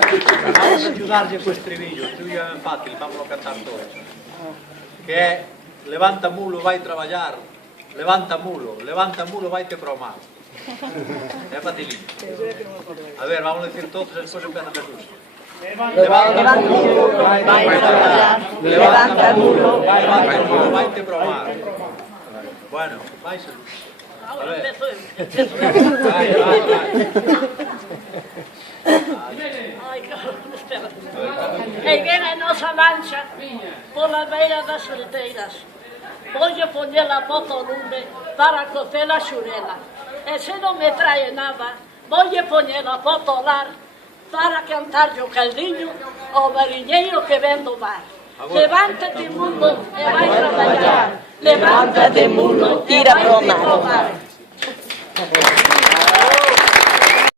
Vamos a ayudarlle co estribillo, o estribillo é ben fácil, vamos a cantar todos. Que é, levanta mulo, vai traballar, levanta mulo, vaite pro mar. É facilito. A ver, vamos a decir todos, despois empeza Jesús. Levanta mulo, vai traballar, levanta mulo, vaite pro mar. Bueno, vai Jesús. Ahora empiezo yo. Vai. Ai, cabrón, espera. E ven a nosa lancha pola beira das fronteiras. Voy a poñer a poco lume para cocer a xurela. E se non me trae nada, voy a poñer a potolar para cantar o caldiño ao mariñeiro que ven do mar. Levántate, mundo, e vai traballar. Levántate, mundo, e vai pro mar.